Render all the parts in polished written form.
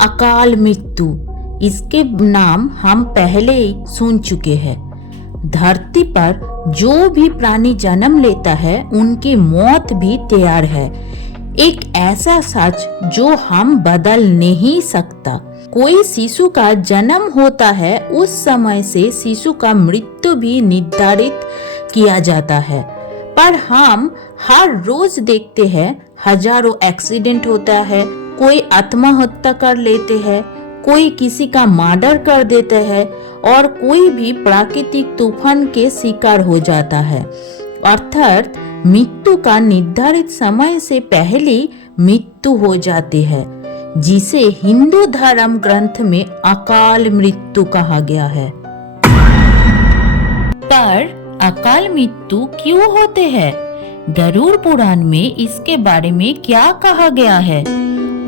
अकाल मृत्यु, इसके नाम हम पहले ही सुन चुके हैं। धरती पर जो भी प्राणी जन्म लेता है उनकी मौत भी तैयार है। एक ऐसा सच जो हम बदल नहीं सकता। कोई शिशु का जन्म होता है, उस समय से शिशु का मृत्यु भी निर्धारित किया जाता है। पर हम हर रोज देखते हैं हजारों एक्सीडेंट होता है, कोई आत्महत्या कर लेते हैं, कोई किसी का मर्डर कर देता है और कोई भी प्राकृतिक तूफान के शिकार हो जाता है। अर्थात मृत्यु का निर्धारित समय से पहले मृत्यु हो जाती है, जिसे हिंदू धर्म ग्रंथ में अकाल मृत्यु कहा गया है। पर अकाल मृत्यु क्यों होते हैं? गरुड़ पुराण में इसके बारे में क्या कहा गया है?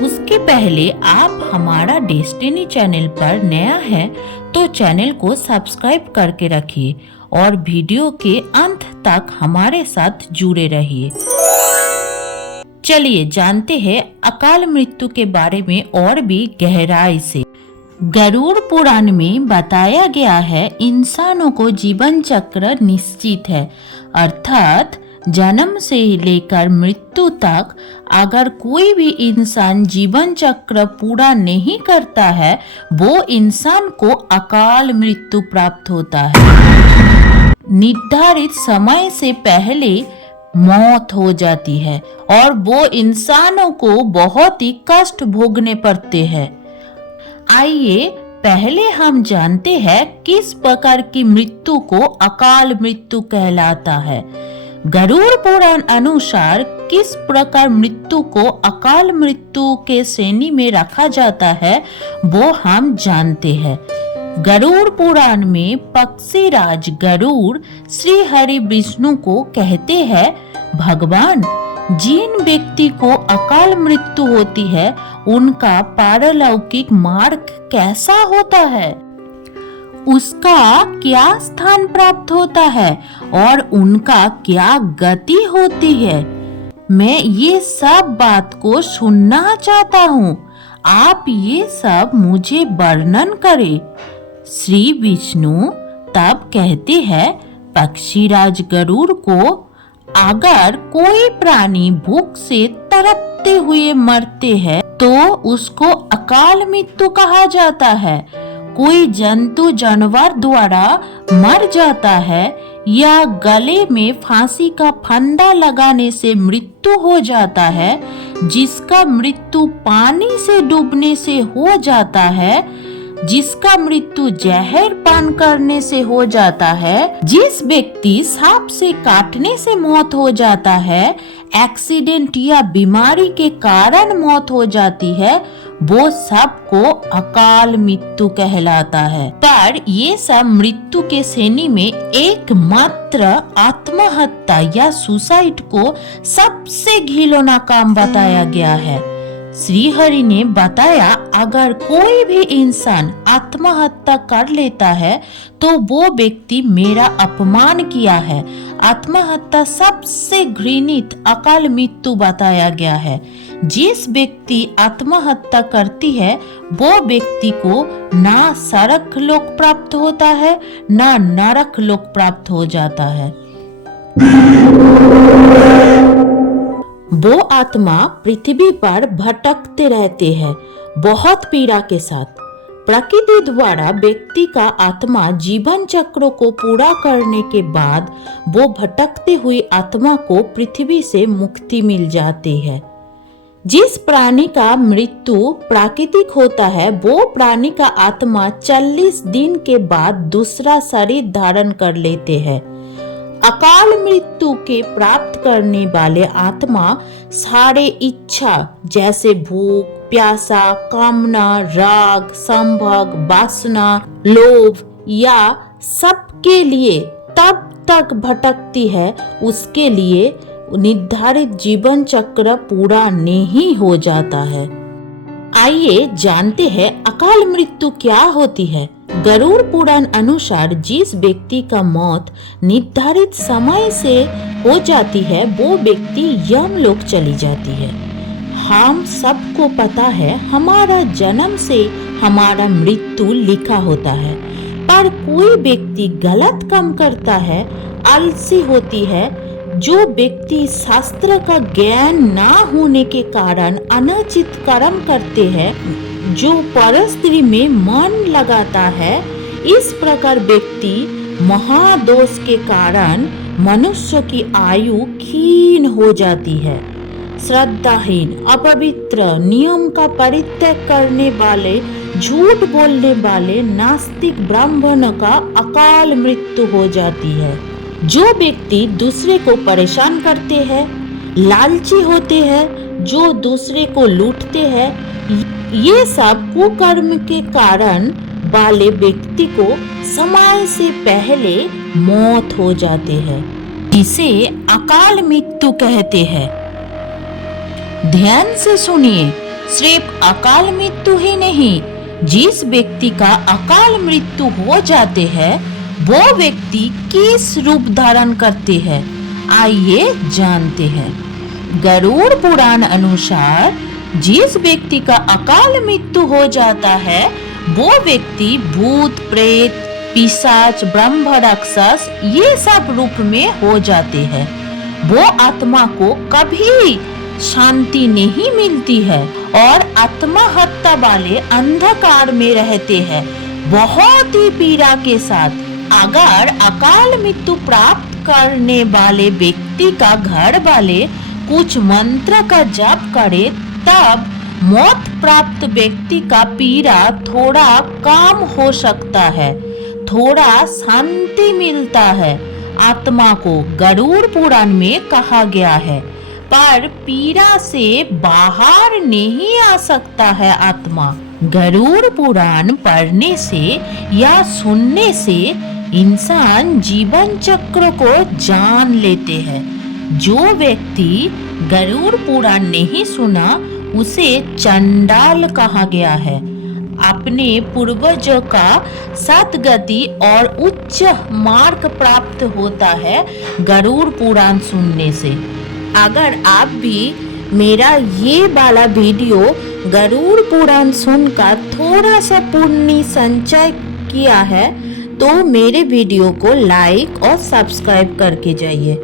उसके पहले आप हमारा डेस्टिनी चैनल पर नया है तो चैनल को सब्सक्राइब करके रखिए और वीडियो के अंत तक हमारे साथ जुड़े रहिए। चलिए जानते हैं अकाल मृत्यु के बारे में और भी गहराई से। गरुड़ पुराण में बताया गया है इंसानों को जीवन चक्र निश्चित है, अर्थात जन्म से लेकर मृत्यु तक अगर कोई भी इंसान जीवन चक्र पूरा नहीं करता है, वो इंसान को अकाल मृत्यु प्राप्त होता है। निर्धारित समय से पहले मौत हो जाती है और वो इंसानों को बहुत ही कष्ट भोगने पड़ते हैं। आइए पहले हम जानते हैं किस प्रकार की मृत्यु को अकाल मृत्यु कहलाता है। गरुड़ पुराण अनुसार किस प्रकार मृत्यु को अकाल मृत्यु के श्रेणी में रखा जाता है वो हम जानते हैं। गरुड़ पुराण में पक्षीराज गरुड़ श्री हरि विष्णु को कहते हैं, भगवान, जिन व्यक्ति को अकाल मृत्यु होती है उनका पारलौकिक मार्ग कैसा होता है, उसका क्या स्थान प्राप्त होता है और उनका क्या गति होती है। मैं ये सब बात को सुनना चाहता हूँ, आप ये सब मुझे वर्णन करें। श्री विष्णु तब कहते हैं पक्षीराज गरुड़ को, अगर कोई प्राणी भूख से तड़पते हुए मरते हैं तो उसको अकाल मृत्यु कहा जाता है। कोई जंतु जानवर द्वारा मर जाता है या गले में फांसी का फंदा लगाने से मृत्यु हो जाता है, जिसका मृत्यु पानी से डूबने से हो जाता है, जिसका मृत्यु जहर पान करने से हो जाता है, जिस व्यक्ति सांप से काटने से मौत हो जाता है, एक्सीडेंट या बीमारी के कारण मौत हो जाती है, वो सबको अकाल मृत्यु कहलाता है। पर ये सब मृत्यु के श्रेणी में एकमात्र आत्महत्या या सुसाइड को सबसे घिनौना काम बताया गया है। श्री हरि ने बताया, अगर कोई भी इंसान आत्महत्या कर लेता है तो वो व्यक्ति मेरा अपमान किया है। आत्महत्या सबसे घृणित अकाल मृत्यु बताया गया है। जिस व्यक्ति आत्महत्या करती है वो व्यक्ति को ना स्वर्ग लोक प्राप्त होता है ना नरक लोक प्राप्त हो जाता है। वो आत्मा पृथ्वी पर भटकते रहते हैं बहुत पीड़ा के साथ। प्रकृति द्वारा व्यक्ति का आत्मा जीवन चक्र को पूरा करने के बाद वो भटकती हुई आत्मा को पृथ्वी से मुक्ति मिल जाती है। जिस प्राणी का मृत्यु प्राकृतिक होता है वो प्राणी का आत्मा 40 दिन के बाद दूसरा शरीर धारण कर लेते हैं। अकाल मृत्यु के प्राप्त करने वाले आत्मा सारे इच्छा जैसे भूख, प्यासा, कामना, राग, संभोग, वासना, लोभ या सबके लिए तब तक भटकती है उसके लिए निर्धारित जीवन चक्र पूरा नहीं हो जाता है। आइए जानते हैं अकाल मृत्यु क्या होती है। गरुड़ पुराण अनुसार जिस व्यक्ति का मौत निर्धारित समय से हो जाती है वो व्यक्ति यमलोक चली जाती है। हम सबको पता है हमारा जन्म से हमारा मृत्यु लिखा होता है, पर कोई व्यक्ति गलत काम करता है, आलसी होती है। जो व्यक्ति शास्त्र का ज्ञान ना होने के कारण अनुचित कर्म करते हैं, जो परस्त्री में मन लगाता है, इस प्रकार व्यक्ति महादोष के कारण मनुष्य की आयु क्षीण हो जाती है। श्रद्धाहीन, अपवित्र, नियम का परित्याग करने वाले, झूठ बोलने वाले नास्तिक ब्राह्मण का अकाल मृत्यु हो जाती है। जो व्यक्ति दूसरे को परेशान करते हैं, लालची होते हैं, जो दूसरे को लूटते हैं, ये सब कुकर्म के कारण वाले व्यक्ति को समय से पहले मौत हो जाते हैं। इसे अकाल मृत्यु कहते हैं। ध्यान से सुनिए, सिर्फ अकाल मृत्यु ही नहीं, जिस व्यक्ति का अकाल मृत्यु हो जाते हैं वो व्यक्ति किस रूप धारण करते हैं, आइए जानते हैं। गरुड़ पुराण अनुसार जिस व्यक्ति का अकाल मृत्यु हो जाता है वो व्यक्ति भूत, प्रेत, पिशाच, ब्रह्म, राक्षस ये सब रूप में हो जाते हैं। वो आत्मा को कभी शांति नहीं मिलती है और आत्मा हत्या वाले अंधकार में रहते हैं, बहुत ही पीड़ा के साथ। अगर अकाल मृत्यु प्राप्त करने वाले व्यक्ति का घर वाले कुछ मंत्र का जाप करे, तब मौत प्राप्त व्यक्ति का पीड़ा थोड़ा कम हो सकता है, थोड़ा शांति मिलता है। आत्मा को गरुड़ पुराण में कहा गया है, पर पीड़ा से बाहर नहीं आ सकता है आत्मा। गरुड़ पुराण पढ़ने से या सुनने से इंसान जीवन चक्र को जान लेते हैं। जो व्यक्ति गरुड़ पुराण नहीं सुना उसे चंडाल कहा गया है। अपने पूर्वजों का सद्गति और उच्च मार्ग प्राप्त होता है गरुड़ पुराण सुनने से। अगर आप भी मेरा ये वाला वीडियो गरुड़ पुराण सुनकर थोड़ा सा पुण्य संचय किया है तो मेरे वीडियो को लाइक और सब्सक्राइब करके जाइए।